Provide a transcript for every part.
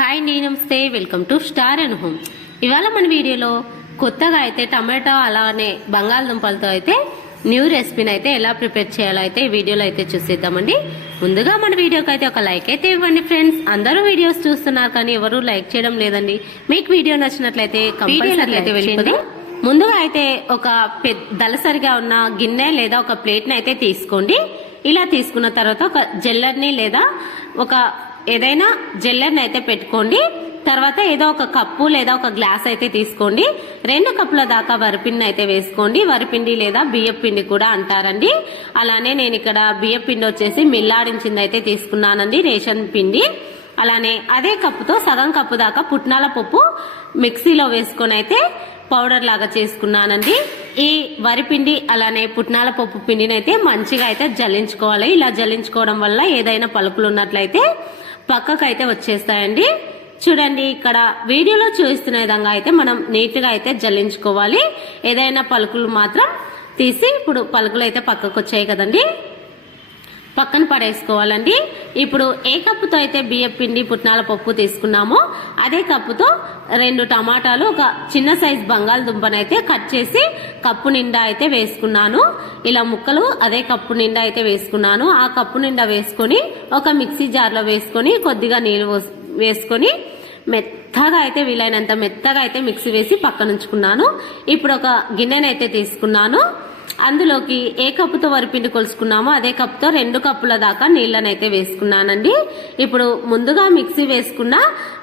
Hi నేను నమస్తే. Welcome to Star and Home. ఇవాళ మన వీడియోలో కొత్తగా అయితే టమాటో అలానే బంగాళదుంపలతో అయితే న్యూ రెసిపీని అయితే ఎలా ప్రిపేర్ చేయాలో అయితే ఈ వీడియోలో అయితే చూసేద్దామండి. ముందుగా మన వీడియోకి అయితే ఒక లైక్ అయితే ఇవ్వండి ఫ్రెండ్స్. అందరూ వీడియోస్ చూస్తున్నారు కానీ ఎవరు లైక్ చేయడం లేదండి. మీకు వీడియో నచ్చినట్లయితే కంపల్సరీ వెళ్ళిపోతే ముందుగా అయితే ఒక పెద్ద దళసరిగా ఉన్న గిన్నె లేదా ఒక ప్లేట్ని అయితే తీసుకోండి. ఇలా తీసుకున్న తర్వాత ఒక జల్లర్ని లేదా ఒక ఏదైనా జల్లెర్ని అయితే పెట్టుకోండి. తర్వాత ఏదో ఒక కప్పు లేదా ఒక గ్లాస్ అయితే తీసుకోండి. రెండు కప్పుల దాకా వరిపిండి అయితే వేసుకోండి. వరిపిండి లేదా బియ్యం పిండి కూడా అంటారండి. అలానే నేను ఇక్కడ బియ్యం పిండి వచ్చేసి మిల్లాడించింది అయితే తీసుకున్నానండి రేషన్ పిండి. అలానే అదే కప్పుతో సగం కప్పు దాకా పుట్నాల పప్పు మిక్సీలో వేసుకొని అయితే పౌడర్ లాగా చేసుకున్నానండి. ఈ వరిపిండి అలానే పుట్నాల పప్పు పిండిని అయితే మంచిగా అయితే జల్లించుకోవాలి. ఇలా జల్లించుకోవడం వల్ల ఏదైనా పలుకులు ఉన్నట్లయితే పక్కకు అయితే వచ్చేస్తాయండి. చూడండి ఇక్కడ వీడియోలో చూపిస్తున్న విధంగా అయితే మనం నీట్గా అయితే జల్లించుకోవాలి. ఏదైనా పలుకులు మాత్రం తీసి ఇప్పుడు పలుకులు అయితే పక్కకు వచ్చాయి కదండి. పక్కన పడేసుకోవాలండి. ఇప్పుడు ఏ కప్పుతో అయితే బియ్యం పిండి పుట్నాల పప్పు తీసుకున్నామో అదే కప్పుతో రెండు టమాటాలు ఒక చిన్న సైజ్ బంగాళదుంపనైతే కట్ చేసి కప్పు నిండా అయితే వేసుకున్నాను. ఇలా ముక్కలు అదే కప్పు నిండా అయితే వేసుకున్నాను. ఆ కప్పు నిండా వేసుకొని ఒక మిక్సీ జార్లో వేసుకొని కొద్దిగా నీళ్ళు వేసుకొని మెత్తగా అయితే వీలైనంత మెత్తగా అయితే మిక్సీ వేసి పక్కనుంచుకున్నాను. ఇప్పుడు ఒక గిన్నెనైతే తీసుకున్నాను. అందులోకి ఏ కప్పుతో వరిపిండి కొలుసుకున్నామో అదే కప్పుతో రెండు కప్పుల దాకా నీళ్ళనైతే వేసుకున్నానండి. ఇప్పుడు ముందుగా మిక్సీ వేసుకున్న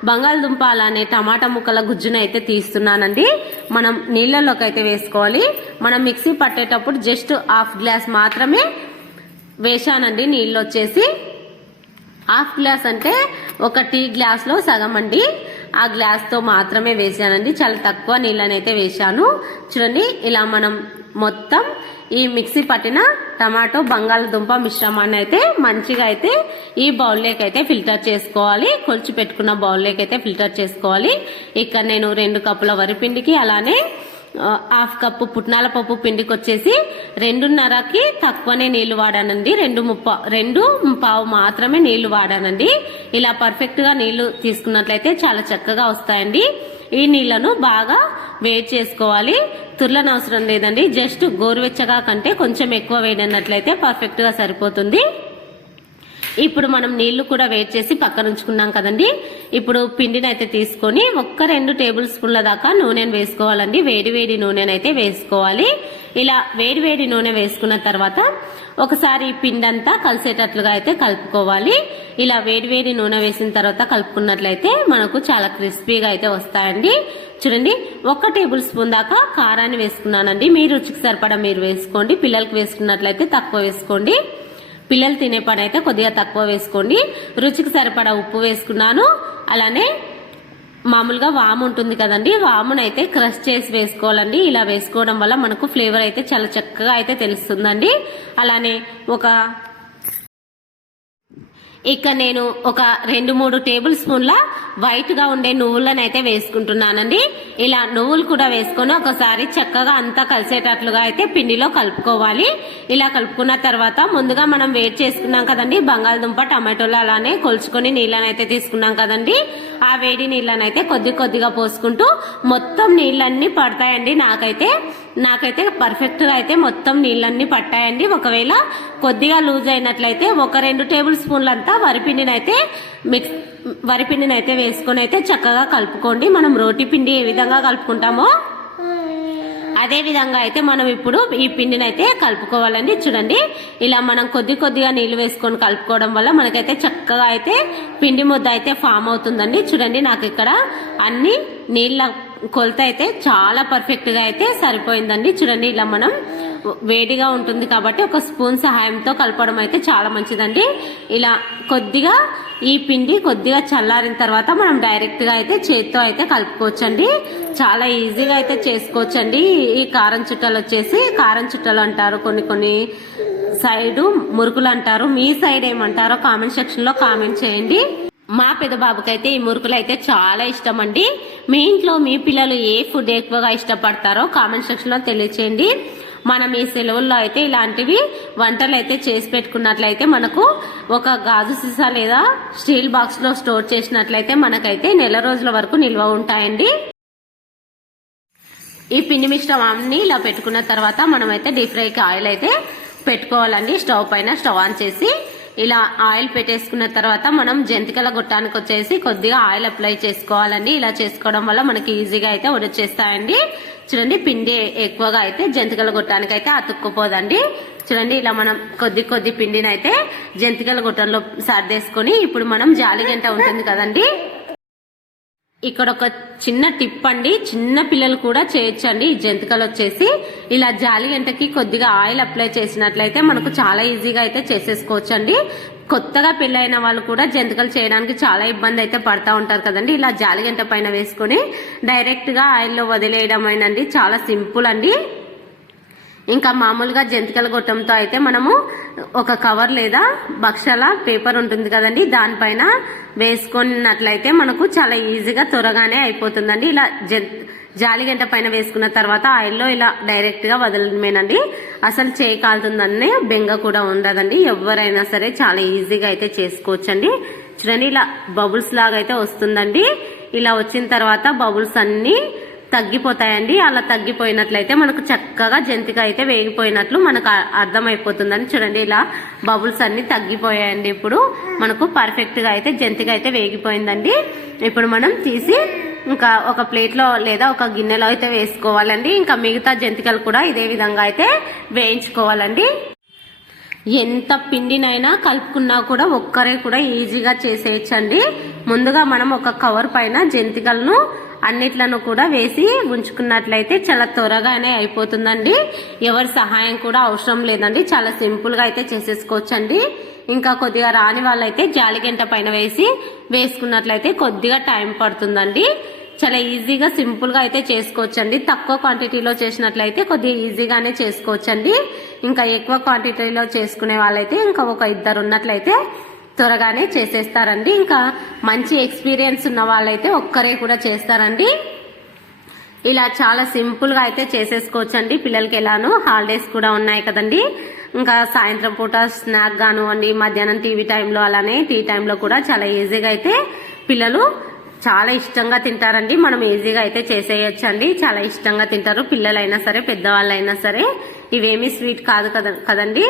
బంగాళదుంప అలానే టమాటా ముక్కల గుజ్జునైతే తీస్తున్నానండి. మనం నీళ్ళలోకి అయితే వేసుకోవాలి. మనం మిక్సీ పట్టేటప్పుడు జస్ట్ హాఫ్ గ్లాస్ మాత్రమే వేశానండి నీళ్ళు వచ్చేసి హాఫ్ గ్లాస్ అంటే ఒక టీ గ్లాస్లో సగం అండి. ఆ గ్లాస్తో మాత్రమే వేసానండి చాలా తక్కువ నీళ్ళనైతే వేశాను. చూడండి ఇలా మనం మొత్తం ఈ మిక్సీ పట్టిన టమాటో బంగాళదుంప మిశ్రమాన్ని అయితే మంచిగా అయితే ఈ బౌల్లోకి అయితే ఫిల్టర్ చేసుకోవాలి. కొలిచి పెట్టుకున్న బౌల్లోకి అయితే ఫిల్టర్ చేసుకోవాలి. ఇక్కడ నేను రెండు కప్పుల వరిపిండికి అలానే హాఫ్ కప్పు పుట్నాల పప్పు పిండికి వచ్చేసి రెండున్నరకి తక్కువనే నీళ్ళు వాడానండి. రెండు ముప్ప రెండు పావు మాత్రమే నీళ్ళు వాడానండి. ఇలా పర్ఫెక్ట్గా నీళ్ళు తీసుకున్నట్లయితే చాలా చక్కగా వస్తాయండి. ఈ నీళ్ళను బాగా వేడి చేసుకోవాలి. తుర్లని అవసరం లేదండి. జస్ట్ గోరువెచ్చగా కంటే కొంచెం ఎక్కువ వేడినట్లయితే పర్ఫెక్ట్గా సరిపోతుంది. ఇప్పుడు మనం నీళ్ళు కూడా వేడి చేసి పక్కన ఉంచుకున్నాం కదండి. ఇప్పుడు పిండిని అయితే తీసుకొని ఒక్క రెండు టేబుల్ స్పూన్ల దాకా నూనెను వేసుకోవాలండి. వేడి వేడి నూనెనైతే వేసుకోవాలి. ఇలా వేడి వేడి నూనె వేసుకున్న తర్వాత ఒకసారి ఈ పిండి అంతా కలిసేటట్లుగా అయితే కలుపుకోవాలి. ఇలా వేడి వేడి నూనె వేసిన తర్వాత కలుపుకున్నట్లయితే మనకు చాలా క్రిస్పీగా అయితే వస్తాయండి. చూడండి ఒక టేబుల్ స్పూన్ దాకా కారాన్ని వేసుకున్నానండి. మీ రుచికి సరిపడా మీరు వేసుకోండి. పిల్లలకి వేసుకున్నట్లయితే తక్కువ వేసుకోండి. పిల్లలు తినే పని అయితే కొద్దిగా తక్కువ వేసుకోండి. రుచికి సరిపడా ఉప్పు వేసుకున్నాను. అలానే మామూలుగా వాము ఉంటుంది కదండి వామును అయితే క్రష్ చేసి వేసుకోవాలండి. ఇలా వేసుకోవడం వల్ల మనకు ఫ్లేవర్ అయితే చాలా చక్కగా అయితే తెలుస్తుందండి. అలానే ఒక ఇక నేను ఒక రెండు మూడు టేబుల్ స్పూన్ల వైట్గా ఉండే నువ్వులను అయితే వేసుకుంటున్నానండి. ఇలా నువ్వులు కూడా వేసుకొని ఒకసారి చక్కగా అంతా కలిసేటట్లుగా అయితే పిండిలో కలుపుకోవాలి. ఇలా కలుపుకున్న తర్వాత ముందుగా మనం వేడి చేసుకున్నాం కదండి బంగాళదుంప టమాటోలు అలానే కొలుచుకొని నీళ్ళని అయితే తీసుకున్నాం కదండి. ఆ వేడి నీళ్ళనైతే కొద్ది కొద్దిగా పోసుకుంటూ మొత్తం నీళ్ళన్నీ పడతాయండి నాకైతే. నాకైతే పర్ఫెక్ట్గా అయితే మొత్తం నీళ్ళన్నీ పట్టాయండి. ఒకవేళ కొద్దిగా లూజ్ అయినట్లయితే ఒక రెండు టేబుల్ స్పూన్లంతా వరిపిండిని అయితే మిక్స్ వరిపిండినైతే వేసుకొని అయితే చక్కగా కలుపుకోండి. మనం రోటి పిండి ఏ విధంగా కలుపుకుంటామో అదే విధంగా అయితే మనం ఇప్పుడు ఈ పిండిని అయితే కలుపుకోవాలండి. చూడండి ఇలా మనం కొద్ది కొద్దిగా నీళ్ళు వేసుకొని కలుపుకోవడం వల్ల మనకైతే చక్కగా అయితే పిండి ముద్ద అయితే ఫామ్ అవుతుందండి. చూడండి నాకు ఇక్కడ అన్ని నీళ్ళ కొలత అయితే చాలా పర్ఫెక్ట్గా అయితే సరిపోయిందండి. చూడండి ఇలా మనం వేడిగా ఉంటుంది కాబట్టి ఒక స్పూన్ సహాయంతో కలపడం అయితే చాలా మంచిదండి. ఇలా కొద్దిగా ఈ పిండి కొద్దిగా చల్లారిన తర్వాత మనం డైరెక్ట్గా అయితే చేత్తో అయితే కలుపుకోవచ్చండి. చాలా ఈజీగా అయితే చేసుకోవచ్చండి. ఈ కారం చుట్టలు వచ్చేసి కారం చుట్టలు అంటారు కొన్ని కొన్ని సైడు మురుకులు అంటారు. మీ సైడ్ ఏమంటారో కామెంట్ సెక్షన్లో కామెంట్ చేయండి. మా పెదబాబుకైతే ఈ మురుకులు అయితే చాలా ఇష్టం అండి మీ ఇంట్లో మీ పిల్లలు ఏ ఫుడ్ ఎక్కువగా ఇష్టపడతారో కామెంట్ సెక్షన్లో తెలియచేయండి. మనం ఈ సెలవుల్లో అయితే ఇలాంటివి వంటలు అయితే చేసి పెట్టుకున్నట్లయితే మనకు ఒక గాజు సీసా లేదా స్టీల్ బాక్స్లో స్టోర్ చేసినట్లయితే మనకైతే నెల రోజుల వరకు నిల్వ ఉంటాయండి. ఈ పిండి మిశ్రమాన్ని ఇలా పెట్టుకున్న తర్వాత మనమైతే డీప్ ఫ్రైకి ఆయిల్ అయితే పెట్టుకోవాలండి. స్టవ్ పైన స్టవ్ ఆన్ చేసి ఇలా ఆయిల్ పెట్టేసుకున్న తర్వాత మనం జంతికల గుట్టానికి వచ్చేసి కొద్దిగా ఆయిల్ అప్లై చేసుకోవాలండి. ఇలా చేసుకోవడం వల్ల మనకి ఈజీగా అయితే ఉడిచేస్తాయండి చూడండి పిండి ఎక్కువగా అయితే జంతికల గుట్టానికి అయితే అతుక్కుపోదండి. చూడండి ఇలా మనం కొద్ది కొద్ది పిండిని అయితే జంతికల గుట్టంలో సర్దేసుకొని ఇప్పుడు మనం జాలి గంట ఉంటుంది కదండి. ఇక్కడ ఒక చిన్న టిప్ అండి. చిన్న పిల్లలు కూడా చేయొచ్చండి. ఈ జంతికలు వచ్చేసి ఇలా జాలి గంటకి కొద్దిగా ఆయిల్ అప్లై చేసినట్లయితే మనకు చాలా ఈజీగా అయితే చేసేసుకోవచ్చు అండి కొత్తగా పెళ్ళైన వాళ్ళు కూడా జంతికలు చేయడానికి చాలా ఇబ్బంది అయితే పడతా ఉంటారు కదండి. ఇలా జాలి గంట పైన వేసుకొని డైరెక్ట్గా ఆయిల్లో వదిలేయడం అయినండి. చాలా సింపుల్ అండి. ఇంకా మామూలుగా జంతికల గొట్టంతో అయితే మనము ఒక కవర్ లేదా బక్షల పేపర్ ఉంటుంది కదండి దానిపైన వేసుకున్నట్లయితే మనకు చాలా ఈజీగా త్వరగానే అయిపోతుందండి. ఇలా జన్ జాలిగంట పైన వేసుకున్న తర్వాత ఆయిల్లో ఇలా డైరెక్ట్గా వదలమేనండి. అసలు చేయి కాలుతుందనే బెంగ కూడా ఉండదండి. ఎవరైనా సరే చాలా ఈజీగా అయితే చేసుకోవచ్చండి. చూడండి ఇలా బబుల్స్ లాగా అయితే వస్తుందండి. ఇలా వచ్చిన తర్వాత బబుల్స్ అన్నీ తగ్గిపోతాయండి. అలా తగ్గిపోయినట్లయితే మనకు చక్కగా జంతిక అయితే వేగిపోయినట్లు మనకు అర్థమైపోతుందని చూడండి. ఇలా బబుల్స్ అన్ని తగ్గిపోయాయండి ఇప్పుడు. మనకు పర్ఫెక్ట్గా అయితే జంతిక అయితే వేగిపోయిందండి. ఇప్పుడు మనం తీసి ఇంకా ఒక ప్లేట్లో లేదా ఒక గిన్నెలో అయితే వేసుకోవాలండి. ఇంకా మిగతా జంతికలు కూడా ఇదే విధంగా అయితే వేయించుకోవాలండి. ఎంత పిండినైనా కలుపుకున్నా కూడా ఒక్కరే కూడా ఈజీగా చేసేయచ్చండి. ముందుగా మనం ఒక కవర్ పైన జంతికలను అన్నిట్లను కూడా వేసి ఉంచుకున్నట్లయితే చాలా త్వరగానే అయిపోతుందండి. ఎవరి సహాయం కూడా అవసరం లేదండి. చాలా సింపుల్గా అయితే చేసేసుకోవచ్చండి. ఇంకా కొద్దిగా రాని వాళ్ళైతే జాలిగంట పైన వేసి వేసుకున్నట్లయితే కొద్దిగా టైం పడుతుందండి. చాలా ఈజీగా సింపుల్గా అయితే చేసుకోవచ్చండి. తక్కువ క్వాంటిటీలో చేసినట్లయితే కొద్దిగా ఈజీగానే చేసుకోవచ్చండి. ఇంకా ఎక్కువ క్వాంటిటీలో చేసుకునే వాళ్ళైతే ఇంకా ఒక ఇద్దరు ఉన్నట్లయితే త్వరగానే చేసేస్తారండి. ఇంకా మంచి ఎక్స్పీరియన్స్ ఉన్న వాళ్ళైతే ఒక్కరే కూడా చేస్తారండి. ఇలా చాలా సింపుల్గా అయితే చేసేసుకోవచ్చండి. పిల్లలకి ఎలానో హాలిడేస్ కూడా ఉన్నాయి కదండి. ఇంకా సాయంత్రం పూట స్నాక్ గాను అండి మధ్యాహ్నం టీవీ టైంలో అలానే టీ టైంలో కూడా చాలా ఈజీగా అయితే పిల్లలు చాలా ఇష్టంగా తింటారండి. మనం ఈజీగా అయితే చేసేయచ్చండి. చాలా ఇష్టంగా తింటారు. పిల్లలైనా సరే పెద్దవాళ్ళైనా సరే. ఇవేమీ స్వీట్ కాదు కదండి.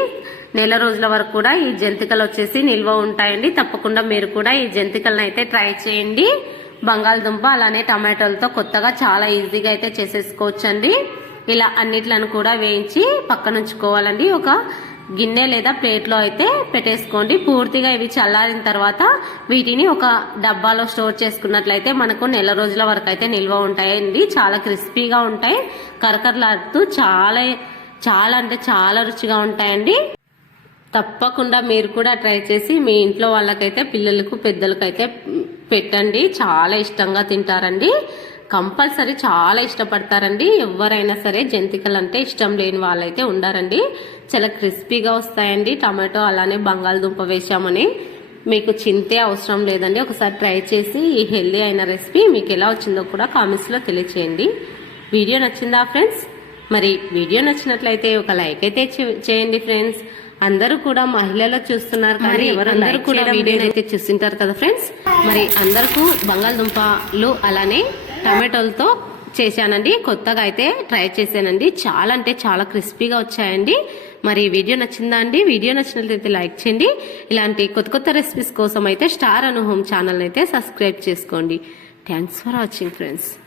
నెల రోజుల వరకు కూడా ఈ జంతికలు వచ్చేసి నిల్వ ఉంటాయండి. తప్పకుండా మీరు కూడా ఈ జంతికలను అయితే ట్రై చేయండి. బంగాళదుంప అలానే టమాటోలతో కొత్తగా చాలా ఈజీగా అయితే చేసేసుకోవచ్చండి. ఇలా అన్నిట్లను కూడా వేయించి పక్కనుంచుకోవాలండి. ఒక గిన్నె లేదా ప్లేట్లో అయితే పెట్టేసుకోండి. పూర్తిగా ఇవి చల్లారిన తర్వాత వీటిని ఒక డబ్బాలో స్టోర్ చేసుకున్నట్లయితే మనకు నెల రోజుల వరకు అయితే నిల్వ ఉంటాయండి. చాలా క్రిస్పీగా ఉంటాయి. కరకరలాడుతూ చాలా చాలా అంటే చాలా రుచిగా ఉంటాయండి. తప్పకుండా మీరు కూడా ట్రై చేసి మీ ఇంట్లో వాళ్ళకైతే పిల్లలకు పెద్దలకైతే పెట్టండి. చాలా ఇష్టంగా తింటారండి. కంపల్సరీ చాలా ఇష్టపడతారండి. ఎవరైనా సరే జంతికలు అంటే ఇష్టం లేని వాళ్ళైతే ఉండారండి. చాలా క్రిస్పీగా వస్తాయండి. టమాటో అలానే బంగాళదుంప వేసామని మీకు చింతే అవసరం లేదండి. ఒకసారి ట్రై చేసి ఈ హెల్దీ అయిన రెసిపీ మీకు ఎలా వచ్చిందో కూడా కామెంట్స్లో తెలియచేయండి. వీడియో నచ్చిందా ఫ్రెండ్స్? మరి వీడియో నచ్చినట్లయితే ఒక లైక్ అయితే చేయండి ఫ్రెండ్స్. అందరూ కూడా మహిళలు చూస్తున్నారు కానీ ఎవరందరూ కూడా వీడియోని అయితే చూస్తుంటారు కదా ఫ్రెండ్స్ మరి అందరికీ బంగాళదుంపలు అలానే టమాటోలతో చేశానండి. కొత్తగా అయితే ట్రై చేశానండి. చాలా అంటే చాలా క్రిస్పీగా వచ్చాయండి. మరి వీడియో నచ్చిందా అండి? వీడియో నచ్చినట్లయితే లైక్ చేయండి. ఇలాంటి కొత్త కొత్త రెసిపీస్ కోసం అయితే స్టార్ అను హోమ్ ఛానల్ అయితే సబ్స్క్రైబ్ చేసుకోండి. Thanks for watching friends